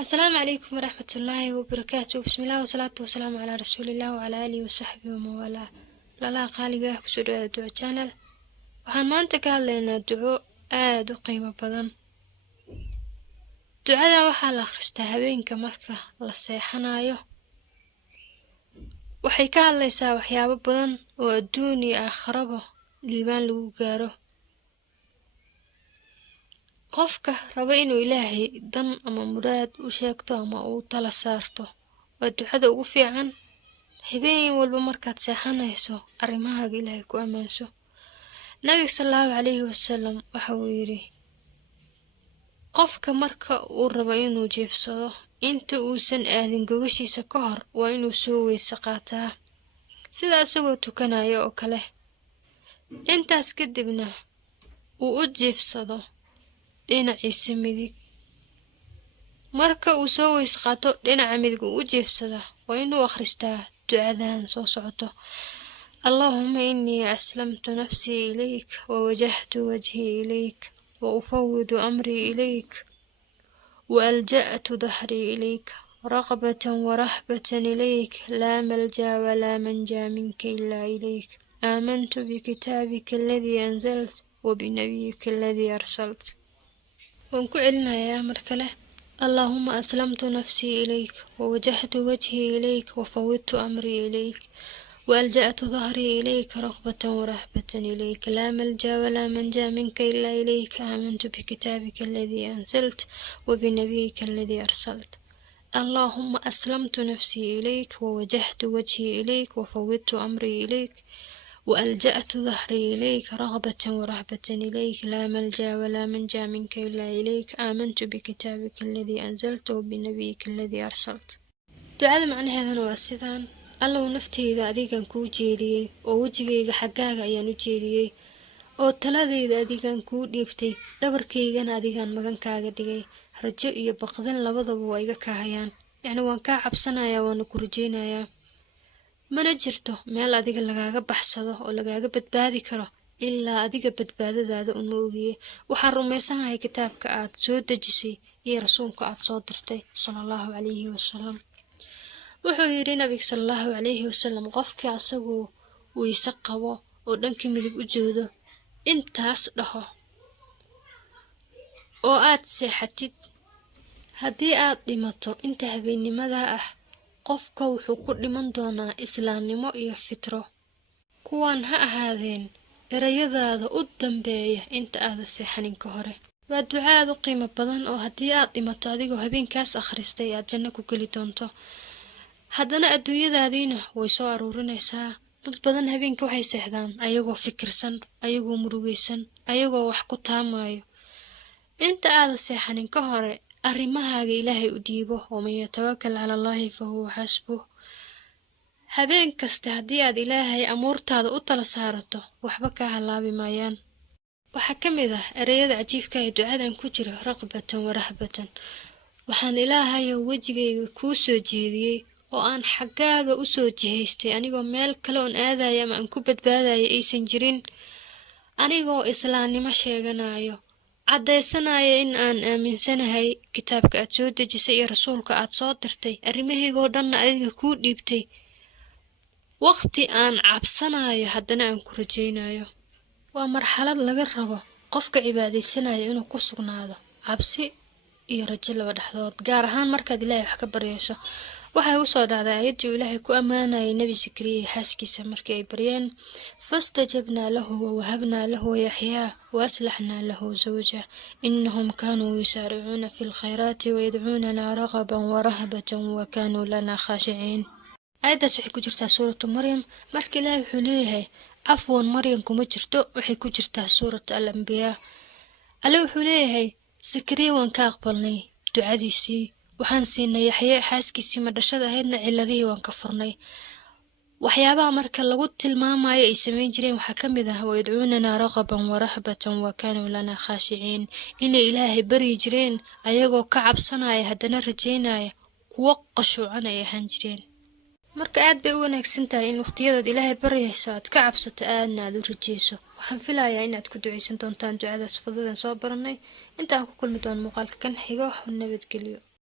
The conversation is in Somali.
السلام عليكم ورحمة الله وبركاته. بسم الله والصلاة والسلام على رسول الله وعلى آله وصحبه ومن والاه. لا qaaliga ku soo dhawaada duco channel. Waxaan maanta ka hadlaynaa duco aad u qiimo badan. Ducada waxaa la akhristaa habeenka marka la seexanayo. Waxay ka hadlaysaa waxyaabo badan oo adduun iyo aakhiraba liibaan lagu gaaro. qofka raba inuu Ilaahay dan ama muraad u sheegto ama uu tala saarto waa ducada ugu fiican. habeen walba markaad seexanayso arrimahaaga Ilaahay ku amaanso. Nabiga sallallahu alayhi wasallam waxa uu yiri qofka marka uu rabo inuu jiifsado inta uusan aadin gogashiisa ka hor waa inuu soo weyse qaataa sida asagoo tukanayo oo kale. intaas kadibna uu u jiifsado dhinaciisa midig. marka uu soo weyse qaato dhinaca midig uu u jiifsada waa inuu akhristaa ducadan soo socoto: اللهم إني أسلمت نفسي إليك ووجهت وجهي إليك وأفوض أمري إليك وألجأت ظهري إليك رغبة ورهبة إليك لا ملجأ ولا منجا منك إلا إليك آمنت بكتابك الذي أنزلت وبنبيك الذي أرسلت. ونكعلنا يا مركله: اللهم أسلمت نفسي إليك ووجهت وجهي إليك وفوضت أمري إليك وألجأت ظهري إليك رغبة ورهبة إليك لا ملجأ ولا منجا منك إلا إليك آمنت بكتابك الذي أنزلت وبنبيك الذي أرسلت. اللهم أسلمت نفسي إليك ووجهت وجهي إليك وفوضت أمري إليك وألجأت ظهري إليك رغبة ورهبة إليك لا ملجأ ولا منجا منك إلا إليك آمنت بكتابك الذي أنزلت وبنبيك الذي أرسلت. دعاء معنى هذا واسدان: الله نفتيدا adigan ku jeediyay oo wajigayga xagaaga ayaan u jeediyay oo taladayda adigan ku dhiibtay dhabarkaygana adigan magan kaaga dhigay. rajo iyo baqdin labadaba way iga kaahayaan, waan ka cabsanayaa waan ku rajeynayaa. mana jirto meel adiga lagaaga baxsado oo lagaaga badbaadi karo ilaa adiga badbaadadaada u noogiye. waxaan rumaysanahay kitaabka aad soo dejisay iyo rasuulka aad soo dirtay sallallahu alayhi wasallam. wuxuu yiri nabiga sallallahu alayhi wasallam qofkii asagoo weyse qabo oo dhanka midig u jeedo intaas dhaho oo aad seexatid, haddii aad dhimato inta habeennimada ah qofka wuxuu ku dhiman doonaa islaamnimo iyo fitro. kuwan ha ahaadeen erayadaada u dambeeya inta aad seexanin ka hore. waa ducaad u qiimo badan oo haddii aad dhimato adigoo habeenkaas akhristay aad janno ku geli doonto. haddana adduunyadaadiina way soo aruurinaysaa. dad badan habeenka waxay seexdaan ayagoo fikirsan, ayagoo murugaysan, ayagoo wax ku taamayo. inta aad seexanin ka hore arrimahaaga Ilaahay u dhiibo, waman yatawakkal cala Allahi fahuwa xasbuh. habeen kasta haddii aad Ilaahay amuurtaada u tala saarato waxba ka halaabi maayaan. waxaa ka mid ah erayada cajiibka ee ducadan ku jira raqbatan wa rahbatan. waxaan Ilaahayo wajigayga kuu soo jeediyey oo aan xagaaga u soo jihaystay anigoo meel kale oon aadayo ama aan ku badbaadayo aysan jirin, anigoo islaamnimo sheeganayo, caddaysanayo in aan aaminsanahay kitaabka aad soo dejisay iyo rasuulka aad soo dirtay, arrimahaygoo dhanna adiga kuu dhiibtay. waqti aan cabsanayo haddana aan ku rajeynayo. waa marxalad laga rabo qofka cibaadaysanayo inuu ku sugnaado cabsi iyo rajo laba dhexdood, gaar ahaan markaad Ilaahay wax ka baryayso. waxay u soo dhacday aayadii Ilaahay ku ammaanayay Nabi Zakariya xaaskiisa markii ay baryeen: fastajabnaa lahu wa wahabnaa lahu yaxyaa wa aslaxnaa lahu zawja innahum kaanuu yusaaricuuna fi lkhayraati wa yadcuunanaa ragaban wa rahbatan wa kaanuu lanaa khaashiciin. aayaddaas waxay ku jirtaa suuratu Maryam. marka Ilaahay wuxuu leeyahay cafwan Maryam kuma jirto, waxay ku jirtaa suuratu al-anbiyaa. alle wuxuu leeyahay Zakariya waan ka aqbalnay ducadiisii, waxaan siinay Yaxya xaaskiisii madhashada ahaydna ciladihii waan ka furnay. waxyaabaha marka lagu tilmaamayo ay sameyn jireen waxaa ka mid ah: wayadcuunanaa ragaban wa rahbatan wa kaanuu lanaa khaashiciin. inay Ilaahay baryi jireen ayagoo ka cabsanaya haddana rajeynaya, kuwo qashuucan ay ahaan jireen. marka aad bay u wanaagsan tahay in waqtiyadaad Ilaahay baryayso aad ka cabsato aadna aad u rajeyso. waxaan filayaa inaad ku duceysan doontaan ducadaas fududan soo baranay. intaan ku kulmi doono muuqaalka kan xigo, nabadgelyo.